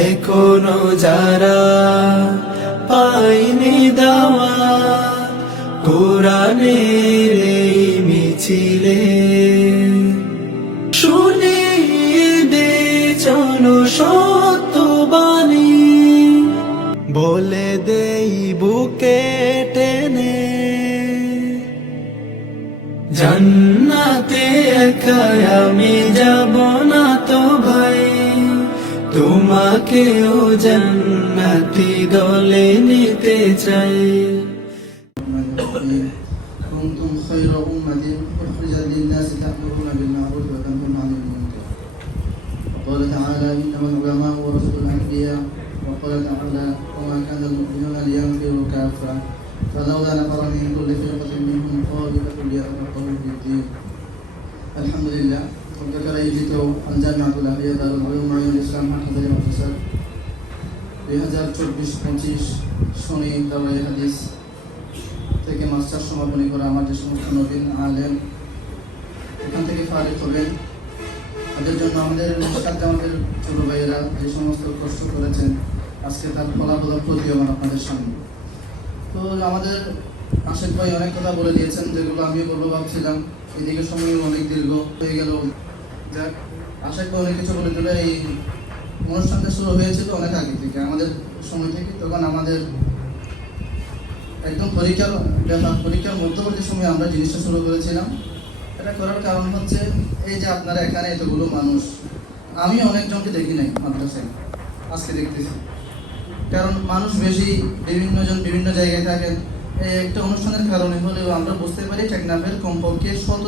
এখনও যারা পাইনি দাওয়া, কোরআনের এই মিছিলে শুনিয়ে দে চলো সত্যবাণী। বলে দেই বুকে টেনে, জান্নাতে একা আমি যাব না। তোমাকেও জান্নাতি দলে নিতে চাই الرحمن الرحيم كنتم خير أمة أخرجت للناس تأمرون بالمعروف وتنهون عن المنكر وقال تعالى إنما العلماء ورثة الأنبياء وقال تعالى وما كان المؤمنون لينفروا كافة فلولا نفر من كل فرقة منهم طائفة ليتفقهوا في الدين الحمد لله وذكر يجد الجامعة الأهلية دار العلوم عين الإسلام حفظ المؤسسات দুই হাজার চব্বিশ পঁচিশ শনি দাওয়াই হাদিস থেকে মাস্টার সমাপনী করে আমার যে সমস্ত নবীন আলেম এখান থেকে ফারিক হবেন তাদের জন্য আমাদের সাথে আমাদের ছোট ভাইয়েরা যে সমস্ত কষ্ট করেছেন আজকে তার ফলাফল প্রতীয়মান আপনাদের সামনে তো আমাদের আশেক ভাই অনেক কথা বলে দিয়েছেন যেগুলো আমিও বলবো ভাবছিলাম এদিকে সময় অনেক দীর্ঘ হয়ে গেল যাক আশেক ভাই অনেক কিছু বলে দেবে। এই অনুষ্ঠানটা শুরু হয়েছিল অনেক আগে থেকে, আমাদের সময় থেকে, তখন আমাদের একদম পরীক্ষার পরীক্ষার মধ্যবর্তী সময়ে আমরা জিনিসটা শুরু করেছিলাম। এটা করার কারণ হচ্ছে, এই যে আপনারা এখানে এতগুলো মানুষ, আমি অনেকজনকে দেখি নাই মাদ্রাসায়, আজকে দেখতেছি। কারণ মানুষ বেশি বিভিন্ন জন বিভিন্ন জায়গায় থাকেন এই একটা অনুষ্ঠানের কারণে হলেও আমরা বুঝতে পারি টেকনাফের কমপক্ষে শত,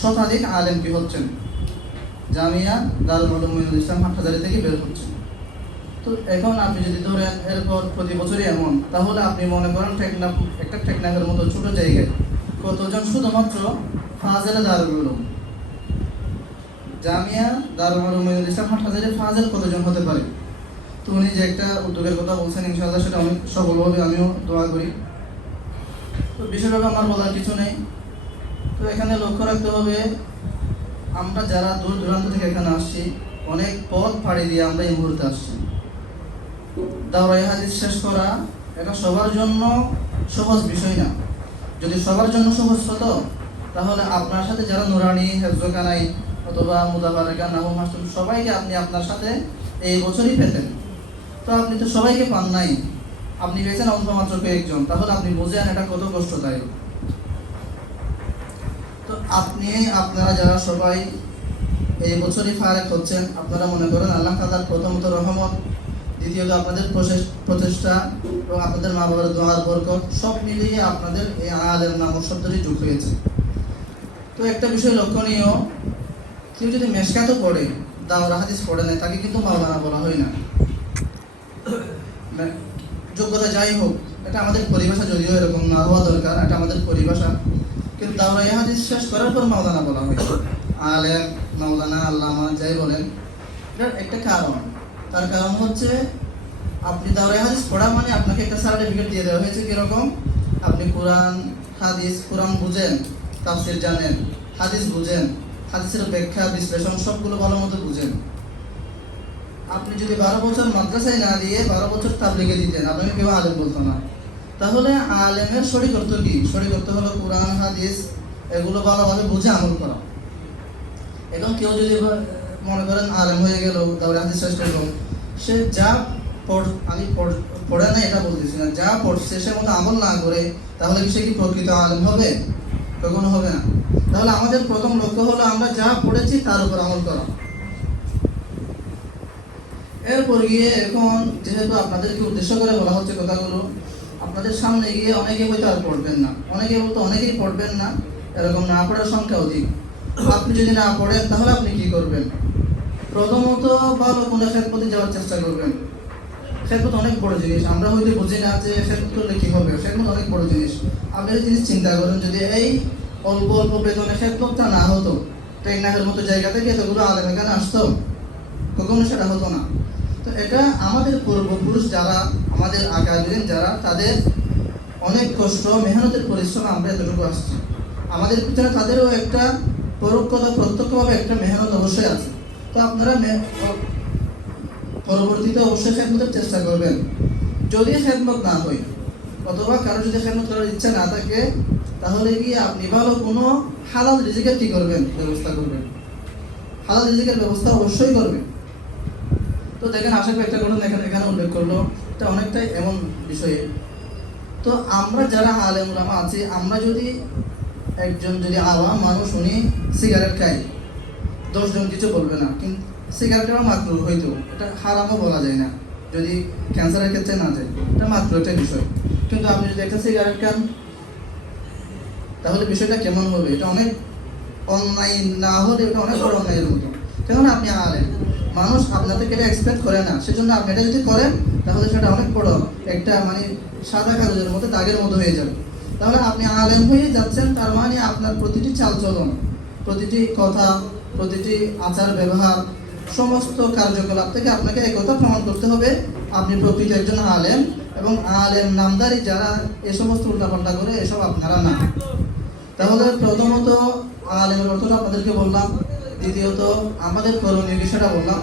শতাধিক আলেম কি হচ্ছেন। জামিয়া, দারুল উলুম ইসলাম হাটহাজারি থেকে বের হচ্ছেন। তো এখন আপনি যদি ধরেন, এরপর প্রতি বছরই এমন, তাহলে আপনি মনে করেন টেকনাফ একটা টেকনাফের মতো ছোট জায়গায় কতজন শুধুমাত্র ফাজেলা দারুল জামিয়া, দারুল উলুম ইসলাম হাটহাজারি ফাজেল কতজন হতে পারে? তো উনি যে একটা উদ্যোগের কথা বলছেন, ইনশাআল্লাহ সেটা অনেক সফলভাবে আমিও দোয়া করি। তো বিশেষভাবে আমার বলার কিছু নেই। তো এখানে লক্ষ্য রাখতে হবে আমরা যারা দূর দূরান্ত থেকে এখানে আসছি, অনেক পথ পাড়ি দিয়ে আমরা এই মুহূর্তে আসছি। দাওরাই হাদিস শেষ করা, এটা সবার জন্য সহজ বিষয় না। যদি সবার জন্য সহজ হতো, তাহলে আপনার সাথে যারা নুরানি হেফজকানাই অথবা মুদাবারেকা নাহু মাসুম সবাইকে আপনি আপনার সাথে এই বছরই পেতেন। তো আপনি তো সবাইকে পান নাই। আপনি পেয়েছেন অল্প মাত্র কয়েকজন, তাহলে আপনি বুঝেন এটা কত কষ্টদায়ক। তো আপনি, আপনারা যারা সবাই এই বছরই ফারেক হচ্ছেন, আপনারা মনে করেন আল্লাহ তালার প্রথমত রহমত, দ্বিতীয়ত আপনাদের প্রচেষ- প্রচেষ্টা এবং আপনাদের মা বাবার দোয়ার বরকত, সব মিলিয়ে আপনাদের এই আলের নামক শব্দটি যোগ হয়েছে। তো একটা বিষয় লক্ষণীয়, কেউ যদি মেশকাতও পড়ে, দাওরা হাদিস পড়ে নেয় তাকে কিন্তু মা মাওলানা বলা হয় না। মানে যোগ্যতা যাই হোক, এটা আমাদের পরিভাষা, যদিও এরকম না হওয়া দরকার, এটা আমাদের পরিভাষা। কিন্তু দাওরা হাদিস শেষ করার পর মাওলানা বলা হয় আলেম মাওলানা আল্লামা যাই বলেন, এটার একটা কারণ। তার কারণ হচ্ছে, আপনি দাওরা হাদিস পড়া মানে আপনাকে একটা সার্টিফিকেট দিয়ে দেওয়া হয়েছে কীরকম? আপনি কোরআন, হাদিস, কোরআন বুঝেন, তাফসির জানেন, হাদিস বুঝেন, হাদিসের ব্যাখ্যা, বিশ্লেষণ সবগুলো ভালো মতো বুঝেন। আপনি যদি বারো বছর মাদ্রাসায় না দিয়ে বারো বছর তাবলিগে দিতেন, আপনাকে কেউ আলেম বলতো না। তাহলে আলেমের শরীর করতো কি? শরীর করতে হলো কোরআন, হাদিস, এগুলো ভালোভাবে বুঝে আমল করা। এবং কেউ যদি মনে করেন আলেম হয়ে গেল, তাহলে হাদিস শেষ করল সে যা আমি পড়ে না এটা বলতেছি না। যা পড়ছে, সে মতো আমল না করে, তাহলে কি সে কি প্রকৃত আলেম হবে? কখনো হবে না। তাহলে আমাদের প্রথম লক্ষ্য হলো আমরা যা পড়েছি তার উপর আমল করা। এরপর গিয়ে এখন যেহেতু আপনাদেরকে উদ্দেশ্য করে বলা হচ্ছে কথাগুলো আপনাদের সামনে গিয়ে অনেকে হয়তো আর পড়বেন না। অনেকে বলতে অনেকেই পড়বেন না, এরকম না পড়ার সংখ্যা অধিক। আপনি যদি না পড়েন, তাহলে আপনি কি করবেন? প্রথমত ভালো কোনো খেদপথে যাওয়ার চেষ্টা করবেন। খেদমত অনেক বড় জিনিস। আমরা হয়তো বুঝি না যে খেদমত করলে কি হবে। খেদমত অনেক বড় জিনিস। আপনি জিনিস চিন্তা করেন, যদি এই অল্প অল্প বেতনে খেদমতটা না হতো টেকনাফের মতো জায়গা থেকে এতগুলো আলাদা এখানে আসতো, কখনো সেটা হতো না। তো এটা আমাদের পূর্বপুরুষ যারা, আমাদের আগামী যারা, তাদের অনেক কষ্ট, মেহনতের পরিশ্রম আমরা এতটুকু আসছি। আমাদের পিছনে তাদেরও একটা পরোক্ষতা, প্রত্যক্ষভাবে একটা মেহনত অবশ্যই আছে। তো আপনারা পরবর্তীতে অবশ্যই খেদমতের চেষ্টা করবেন। যদি খেদমত না হয়, অথবা কারও যদি খেদমত করার ইচ্ছা না থাকে, তাহলে কি আপনি ভালো কোনো হালাল রিজিকের কি করবেন? ব্যবস্থা করবেন। হালাল রিজিকের ব্যবস্থা অবশ্যই করবেন। তো দেখেন, আশা করি একটা ঘটনা এখানে এখানে উল্লেখ করল। এটা অনেকটাই এমন বিষয়ে। তো আমরা যারা আলেম ওলামা আছি, আমরা যদি একজন যদি আওয়াম মানুষ, উনি সিগারেট খায়। দশজন কিছু বলবে না। কিন্তু সিগারেটের মাত্র হয়তো এটা হারামও বলা যায় না। যদি ক্যান্সারের ক্ষেত্রে না যায়, এটা মাত্র একটা বিষয়। কিন্তু আপনি যদি একটা সিগারেট খান, তাহলে বিষয়টা কেমন হবে? এটা অনেক অন্যায় না হলে এটা অনেক বড় অন্যায়ের মতো। কেননা আপনি আলেন মানুষ আপনার থেকে এটা এক্সপেক্ট করে না। সেজন্য আপনি এটা যদি করেন, তাহলে সেটা অনেক বড় একটা মানে সাদা কাগজের মতো দাগের মতো হয়ে যাবে। তাহলে আপনি আলেম হয়ে যাচ্ছেন, তার মানে আপনার প্রতিটি চালচলন, প্রতিটি কথা, প্রতিটি আচার ব্যবহার, সমস্ত কার্যকলাপ থেকে আপনাকে একথা প্রমাণ করতে হবে, আপনি প্রকৃত একজন আলেম এবং আলেম নামদারি যারা, এ সমস্ত উল্টাপাল্টা করে এসব আপনারা না। তাহলে প্রথমত আলেমের অর্থটা আপনাদেরকে বললাম দ্বিতীয়ত, আমাদের করণীয় বিষয়টা বললাম।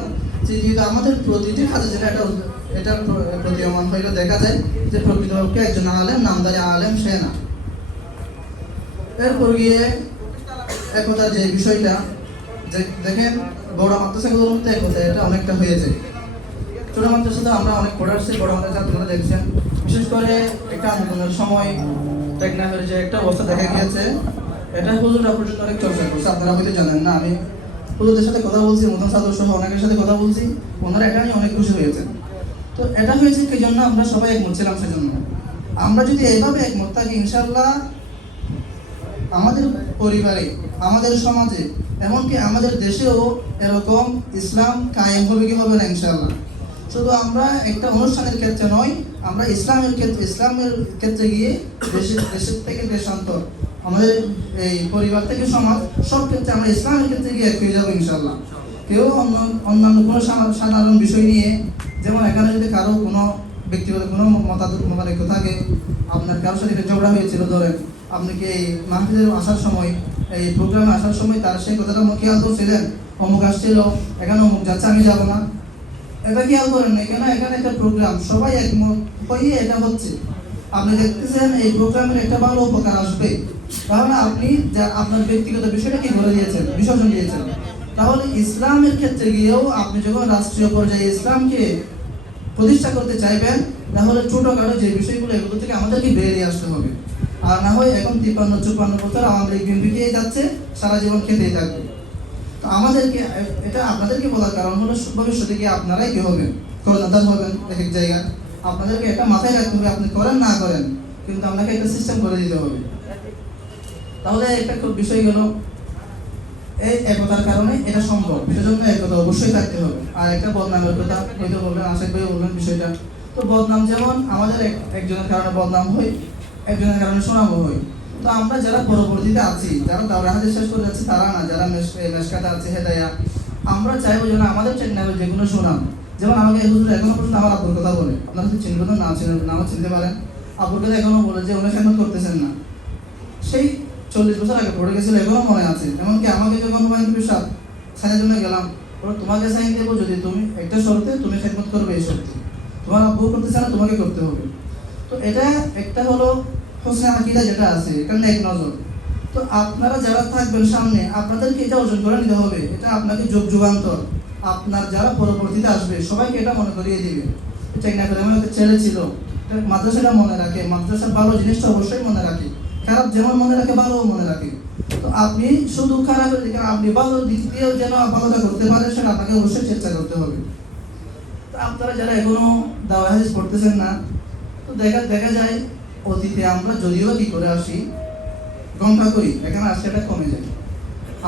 তৃতীয়ত, আমাদের প্রতিটি কাজে যেটা এটা এটা প্র- প্রতীয়মান হইলে দেখা যায় যে প্রকৃতপক্ষে একজন আলেম, নামদারি আলেম, সে না। এরপর গিয়ে একতার যে বিষয়টা দেখেন, বড় মাদ্রাসাগুলোর মধ্যে একতা এটা অনেকটা হয়েছে। ছোট মাদ্রাসাতে আমরা অনেক পড়ে আসছি, বড় মাদ্রাসা আপনারা দেখছেন। বিশেষ করে একটা আন্দোলনের সময় টেকনাফের যে একটা অবস্থা দেখা গিয়েছে, এটা হুজুরা পর্যন্ত অনেক চর্চা করছে। আপনারা হয়তো জানেন না, আমি হুজুরদের সাথে কথা বলছি মতন সাদর সহ অনেকের সাথে কথা বলছি, ওনারা এটা নিয়ে অনেক খুশি হয়েছে তো এটা হয়েছে কি জন্য আমরা সবাই একমত ছিলাম সেজন্য। আমরা যদি এইভাবে একমত থাকি ইনশাল্লাহ আমাদের পরিবারে, আমাদের সমাজে, এমনকি আমাদের দেশেও এরকম ইসলাম কায়েম হবে কি হবে না ইনশাল্লাহ শুধু আমরা একটা অনুষ্ঠানের ক্ষেত্রে নয়, আমরা ইসলামের ক্ষেত্রে ইসলামের ক্ষেত্রে গিয়ে দেশের দেশের থেকে দেশান্তর আমাদের এই পরিবার থেকে সমাজ সব ক্ষেত্রে আমরা ইসলামের ক্ষেত্রে গিয়ে এক হয়ে যাব ইনশাল্লাহ কেউ অন্য অন্যান্য কোনো সাধারণ বিষয় নিয়ে যেমন এখানে যদি কারও কোনো ব্যক্তিগত কোনো মোবালিক থাকে আপনার কারোর সাথে ঝগড়া হয়েছিল ধরেন আপনি কি এই মাহফিলে আসার সময় এই প্রোগ্রামে আসার সময় তার সেই কথাটা খেয়াল করছিলেন? অমুক আসছিল এখানে অমুক যাচ্ছে আমি যাব না। এটা খেয়াল করেন না কেন? এখানে একটা প্রোগ্রাম সবাই একমত হয়ে এটা হচ্ছে। আপনি দেখতেছেন এই প্রোগ্রামের একটা ভালো উপকার আসবে। তাহলে আপনি যা আপনার ব্যক্তিগত বিষয়টা কি বলে দিয়েছেন বিসর্জন দিয়েছেন। তাহলে ইসলামের ক্ষেত্রে গিয়েও আপনি যখন রাষ্ট্রীয় পর্যায়ে ইসলামকে প্রতিষ্ঠা করতে চাইবেন, তাহলে ছোটখাটো যে বিষয়গুলো, এগুলো থেকে আমাদেরকে বেরিয়ে আসতে হবে। আর না হয় এখন তিপ্পান্ন, চুপ্পান্ন বছর আমাদের বিএনপি খেয়ে যাচ্ছে, সারা জীবন খেতেই থাকবে। তো আমাদেরকে, এটা আপনাদেরকে বলার কারণ হলো, ভবিষ্যতে গিয়ে আপনারাই কি হবেন? কর্ণধার হবেন এক এক জায়গায়। আপনাদেরকে এটা মাথায় রাখতে হবে, আপনি করেন না করেন, কিন্তু আপনাকে একটা সিস্টেম করে দিতে হবে। তাহলে একটা খুব বিষয় গেল এই একতার কারণে এটা সম্ভব। সেজন্য একতা অবশ্যই থাকতে হবে। আর একটা বদনামের কথা হয়তো বলবেন আশাক ভাই বলবেন বিষয়টা। তো বদনাম যেমন আমাদের এক- একজনের কারণে বদনাম হয়, একজনের কারণে সুনামও হয়। তো আমরা যারা পরবর্তীতে আছি, যারা দাওরা হাতে শেষ করে যাচ্ছে, তারা না, যারা মেশকাতে আছে, হেদায়া, আমরা চাইব যেন আমাদের চেন্নাই যেগুলো সুনাম। যেমন আমাকে হুজুর এখনও পর্যন্ত আমার আব্বুর কথা বলে। আপনারা যদি চিনবেন না চিনবেন নামও চিনতে পারেন। আব্বুর কথা এখনও বলে যে উনি খেদমত করতেছেন না। সেই চল্লিশ বছর আগে পড়ে গেছিল, এখনও মনে আছে। এমনকি আমাকে যখন হুমায়ুন কবির সাইনের জন্য গেলাম ওরা তোমাকে সাইন দেবো যদি তুমি একটা শর্তে, তুমি খেদমত করবে এই শর্তে। তোমার আব্বু করতেছে না, তোমাকে করতে হবে। তো এটা একটা হলো হোসনে আকিদা যেটা আছে, এটা এক নজর। তো আপনারা যারা থাকবেন সামনে, আপনাদেরকে এটা অর্জন করে নিতে হবে। এটা আপনাকে যোগ যুগান্তর। আপনার যারা পরবর্তীতে আসবে, সবাইকে এটা মনে করিয়ে দিবে। আমার একটা ছেলে ছিল। মাদ্রাসাটা মনে রাখে। মাদ্রাসার ভালো জিনিসটা অবশ্যই মনে রাখে। খারাপ যেমন মনে রাখে, ভালোও মনে রাখে। তো আপনি শুধু খারাপের দিকে আপনি ভালো দিক দিয়েও যেন ভালোটা করতে পারেন, সেটা আপনাকে অবশ্যই চেষ্টা করতে হবে। তো আপনারা যারা এখনও দাওয়া হাদিস পড়তেছেন না, তো দেখা দেখা যায় অতীতে আমরা যদিও কি করে আসি ঘণ্টা করি, এখানে আজকেটা কমে যায়।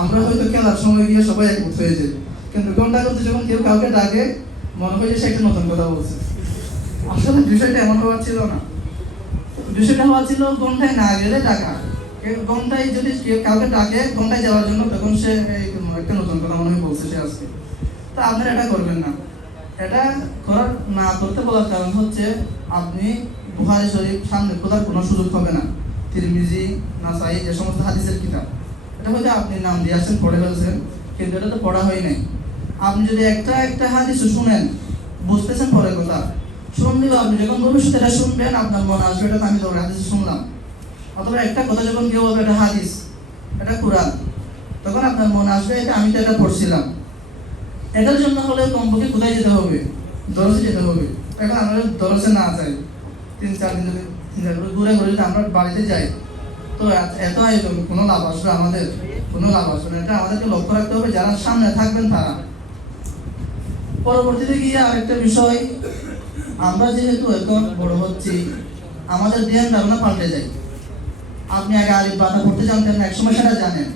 আমরা হয়তো খেলার সময় গিয়ে সবাই একমত হয়ে যাই। কিন্তু ঘণ্টা করতে যখন কেউ কাউকে ডাকে, মনে হয় যে সে একটা নতুন কথা বলছে। আসলে বিষয়টা এমন হওয়ার ছিল না। বিষয়টা হওয়া ছিল, ঘন্টায় না গেলে টাকা। ঘন্টায় যদি কেউ কাউকে ডাকে, ঘন্টায় যাওয়ার জন্য তখন সে একটা নতুন কথা মনে হয় বলছে সে আজকে। তা আপনারা এটা করবেন না। এটা করার না করতে বলার কারণ হচ্ছে আপনি বুহারি শরীফ সামনে খোলার কোনো সুযোগ হবে না। তিরমিজি, নাসাই যে সমস্ত হাদিসের কিতাব। এটা হয়তো আপনি নাম দিয়ে আসছেন, পড়ে ফেলছেন, কিন্তু এটা তো পড়া হয় নাই। আপনি যদি একটা একটা হাদিস শুনেন, বুঝতেছেন পরে কথা। শুনলেও আপনি যখন ভবিষ্যতে এটা শুনবেন, আপনার মনে আসবে, এটা আমি তোর হাদিস শুনলাম। অথবা একটা কথা যখন কেউ বলবে, এটা হাদিস, এটা কোরআন, তখন আপনার মনে আসবে, এটা আমি তো এটা পড়ছিলাম। এটার জন্য হলে কমপক্ষে কোথায় যেতে হবে? দরজে যেতে হবে। এখন আমরা দরজে না যাই, তিন, চার দিন যদি তিন চার ঘুরে ঘুরে যদি আমরা বাড়িতে যাই, তো এত- এত আয়োজন, কোনো লাভ আসবে আমাদের? কোনো লাভ আসবে না। এটা আমাদেরকে লক্ষ্য রাখতে হবে, যারা সামনে থাকবেন তারা। পরবর্তীতে গিয়ে আরেকটা বিষয় আমরা যেহেতু এখন বড় হচ্ছি, আমাদের ধ্যান ধারণা পাল্টে যায়। আপনি আগে আলিফ বাতা পড়তে জানতেন না, একসময় সেটা জানেন।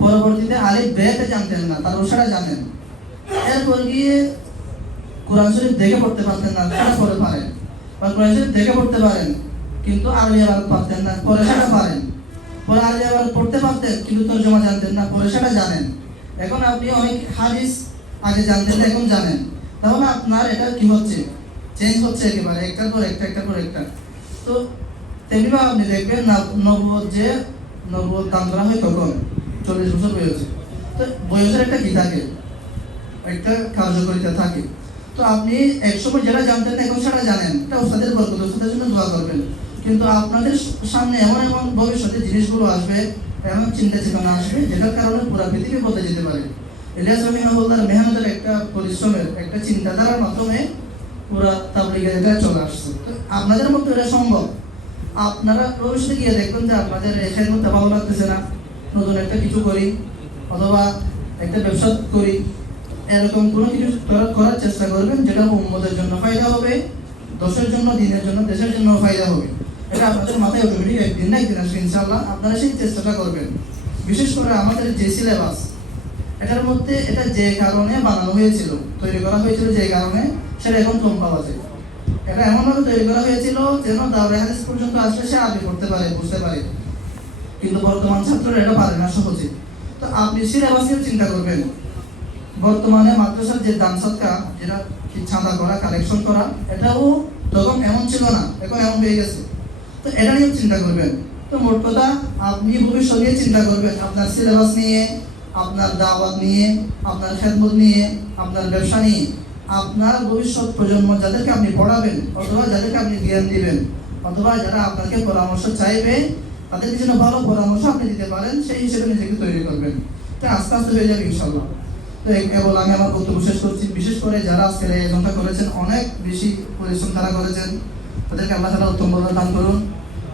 পরবর্তীতে আলিফ বেতে জানতেন না তার সেটা জানেন। এরপর গিয়ে কোরআন শরীফ দেখে পড়তে পারতেন না, সেটা পরে পারেন। বা কোরআন শরীফ দেখে পড়তে পারেন, কিন্তু আরবি আবার পারতেন না, পরে সেটা পারেন। পরে আরবি আবার পড়তে পারতেন, কিন্তু তর্জমা জানতেন না, পরে সেটা জানেন। এখন আপনি অনেক হাদিস আগে জানতেন, এখন জানেন। তাহলে আপনার এটা কি হচ্ছে? চেঞ্জ হচ্ছে একেবারে একটার পর একটা একটার পর একটা। তো তেমনিভাবে আপনি দেখবেন নবদ যে নবদ দান করা হয় তখন চল্লিশ বছর বয়সে। তো বয়সের একটা কি থাকে? একটা কার্যকারিতা থাকে। তো আপনি একসময় যেটা জানতেন এখন সেটা জানেন। এটা ওস্তাদের বরকত ওস্তাদের জন্য দোয়া করবেন। কিন্তু আপনাদের সামনে এমন এমন ভবিষ্যতে জিনিসগুলো আসবে, এমন চিন্তা চেতনা আসবে, যেটার কারণে পুরো পৃথিবী বদলে যেতে পারে। ইলিয়াস রহিমাহুল্লাহর মেহনতের একটা পরিশ্রমের, একটা চিন্তাধারার মাধ্যমে পুরো তাবলিগের এটা চলে আসছে। তো আপনাদের মধ্যে এটা সম্ভব? আপনারা ভবিষ্যতে গিয়ে দেখবেন যে আপনাদের এখানে মধ্যে ভালো লাগতেছে না। নতুন একটা কিছু করি, অথবা একটা ব্যবসা করি। এরকম কোনো কিছু করার চেষ্টা করবেন, যেটা উম্মদের জন্য ফায়দা হবে দশের জন্য, দিনের জন্য, দেশের জন্য ফায়দা হবে। এটা আপনাদের মাথায় অটোমেটিক একদিন না একদিন আসবে ইনশাল্লাহ আপনারা সেই চেষ্টাটা করবেন। বিশেষ করে আমাদের যে সিলেবাস এটার মধ্যে এটা যে কারণে বানানো হয়েছিল, তৈরি করা হয়েছিল যে কারণে সেটা এখন কম পাওয়া যায়। এটা এমনভাবে তৈরি করা হয়েছিল যেন দাওরা হাদিস পর্যন্ত আসলে সে আগে করতে পারে, বুঝতে পারে। কিন্তু বর্তমান ছাত্ররা এটা পারে না সহজে। তো আপনি সিলেবাস নিয়ে চিন্তা করবেন। বর্তমানে মাদ্রাসার যে দান সৎকার যেটা ছাঁদা করা কালেকশন করা, এটাও তখন এমন ছিল না, এখন এমন হয়ে গেছে। তো এটা নিয়ে চিন্তা করবেন। তো মোট কথা, আপনি ভবিষ্যৎ নিয়ে চিন্তা করবেন। আপনার সিলেবাস নিয়ে, আপনার দাওয়াত নিয়ে, আপনার খেদমত নিয়ে, আপনার ব্যবসা নিয়ে। আপনার ভবিষ্যৎ প্রজন্ম যাদেরকে আপনি পড়াবেন, অথবা যাদেরকে আপনি জ্ঞান দিবেন, অথবা যারা আপনাকে পরামর্শ চাইবে তাদেরকে যেন ভালো পরামর্শ আপনি দিতে পারেন, সেই হিসেবে নিজেকে তৈরি করবেন। তো আস্তে আস্তে হয়ে যাবে ইনশাল্লাহ তো কেবল আমি আমার বক্তব্য শেষ করছি। বিশেষ করে যারা আজকের এই করেছেন, অনেক বেশি পরিশ্রম তারা করেছেন। তাদেরকে আল্লাহ তালা উত্তম দান করুন।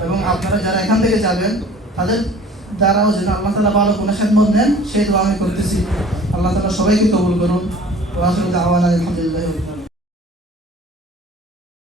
এবং আপনারা যারা এখান থেকে যাবেন, তাদের দ্বারাও যেন আল্লাহ তালা ভালো কোনো খেদমত নেন, সেই দোয়া আমি করতেছি। আল্লাহ তালা সবাইকে কবুল করুন। वासरूच्या आव्हानाला थांबलेलं होतं